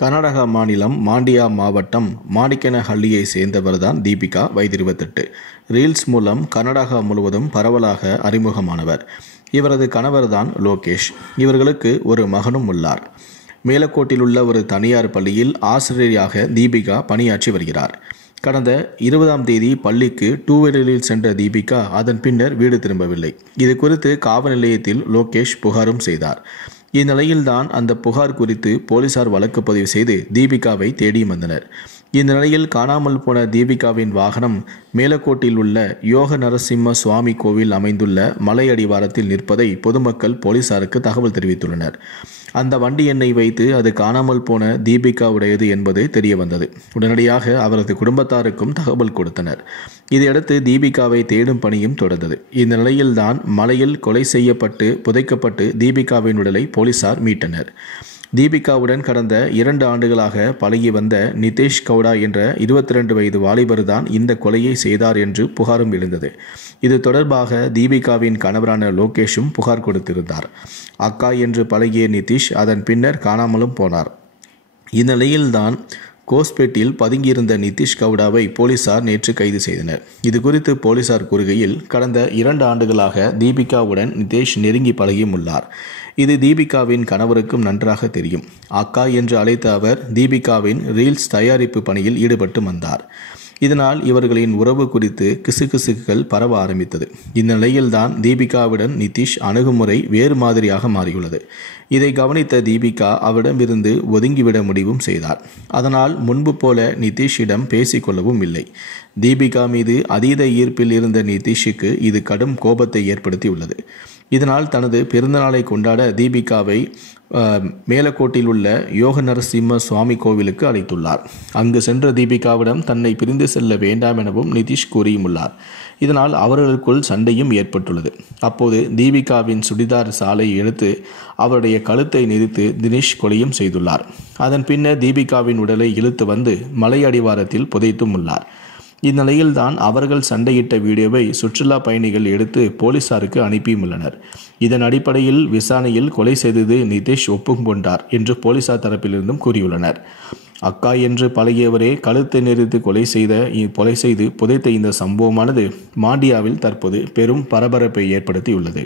கர்நாடகா மாநிலம் மாண்டியா மாவட்டம் மாணிக்கனஹள்ளியை சேர்ந்தவர்தான் தீபிகா, வயது 28. ரீல்ஸ் மூலம் கர்நாடகா முழுவதும் பரவலாக அறிமுகமானவர். இவரது கணவர்தான் லோகேஷ். இவர்களுக்கு ஒரு மகனும் உள்ளார். மேலக்கோட்டில் உள்ள ஒரு தனியார் பள்ளியில் ஆசிரியராக தீபிகா பணியாற்றி வருகிறார். கடந்த 20ஆம் தேதி பள்ளிக்கு 2 வீலரில் சென்ற தீபிகா அதன் பின்னர் வீடு திரும்பவில்லை. இது குறித்து காவல் நிலையத்தில் லோகேஷ் புகாரும் செய்தார். இந்நிலையில்தான் அந்த புகார் குறித்து போலீசார் வழக்கு பதிவு செய்து தீபிகாவை தேடி வந்தனர். இந்த நிலையில் காணாமல் போன தீபிகாவின் வாகனம் மேலக்கோட்டில் உள்ள யோக நரசிம்ம சுவாமி கோவில் அமைந்துள்ள மலை அடிவாரத்தில் நிற்பதை பொதுமக்கள் போலீசாருக்கு தகவல் தெரிவித்துள்ளனர். அந்த வண்டி எண்ணை வைத்து அது காணாமல் போன தீபிகாவுடையது என்பது தெரிய வந்தது. உடனடியாக அவரது குடும்பத்தாருக்கும் தகவல் கொடுத்தனர். இதையடுத்து தீபிகாவை தேடும் பணியும் தொடர்ந்தது. இந்த நிலையில்தான் மலையில் கொலை செய்யப்பட்டு புதைக்கப்பட்டு தீபிகாவின் உடலை போலீசார் மீட்டனர். தீபிகாவுடன் கடந்த 2 ஆண்டுகளாக பழகி வந்த நிதேஷ் கவுடா என்ற 22 வயது வாலிபர் தான் இந்த கொலையை செய்தார் என்று புகாரும் எழுந்தது. இது தொடர்பாக தீபிகாவின் கணவரான லோகேஷும் புகார் கொடுத்திருந்தார். அக்கா என்று பழகிய நிதிஷ் அதன் பின்னர் காணாமலும் போனார். இந்நிலையில்தான் கோஸ்பேட்டில் பதுங்கியிருந்த நிதிஷ் கவுடாவை போலீசார் நேற்று கைது செய்தனர். இது குறித்து போலீசார் கூறுகையில், கடந்த 2 ஆண்டுகளாக தீபிகாவுடன் நிதேஷ் நெருங்கி பழகியும் உள்ளார். இது தீபிகாவின் கணவருக்கும் நன்றாக தெரியும். அக்கா என்று அழைத்த அவர் தீபிகாவின் ரீல்ஸ் தயாரிப்பு பணியில் ஈடுபட்டு வந்தார். இதனால் இவர்களின் உறவு குறித்து கிசுகிசுகள் பரவ ஆரம்பித்தது. இந்நிலையில்தான் தீபிகாவுடன் நிதிஷ் அணுகுமுறை வேறு மாதிரியாக மாறியுள்ளது. இதை கவனித்த தீபிகா அவரிடமிருந்து ஒதுங்கிவிட முடிவும் செய்தார். அதனால் முன்பு போல நிதிஷிடம் பேசிக்கொள்ளவும் இல்லை. தீபிகா மீது அதீத ஈர்ப்பில் இருந்த நிதிஷுக்கு இது கடும் கோபத்தை ஏற்படுத்தியுள்ளது. இதனால் தனது பிறந்தநாளை கொண்டாட தீபிகாவை மேலக்கோட்டில் உள்ள யோக நரசிம்ம சுவாமி கோவிலுக்கு அழைத்துள்ளார். அங்கு சென்ற தீபிகாவிடம் தன்னை பிரிந்து செல்ல வேண்டாம் எனவும் நிதிஷ் கூறியுள்ளார். இதனால் அவர்களுக்குள் சண்டையும் ஏற்பட்டுள்ளது. அப்போது தீபிகாவின் சுடிதார் சாலை எடுத்து அவருடைய கழுத்தை நெரித்து தினேஷ் கொலையும் செய்துள்ளார். அதன் பின்னர் தீபிகாவின் உடலை இழுத்து வந்து மலை அடிவாரத்தில் புதைத்தும் உள்ளார். இந்நிலையில்தான் அவர்கள் சண்டையிட்ட வீடியோவை சுற்றுலா பயணிகள் எடுத்து போலீசாருக்கு அனுப்பியுள்ளனர். இதன் அடிப்படையில் விசாரணையில் கொலை செய்தது நிதேஷ் ஒப்புக்கொண்டார் என்று போலீசார் தரப்பிலிருந்தும் கூறியுள்ளனர். அக்கா என்று பழகியவரே கழுத்தை நெரித்து கொலை செய்து புதைத்த இந்த சம்பவமானது மாண்டியாவில் தற்போது பெரும் பரபரப்பை ஏற்படுத்தியுள்ளது.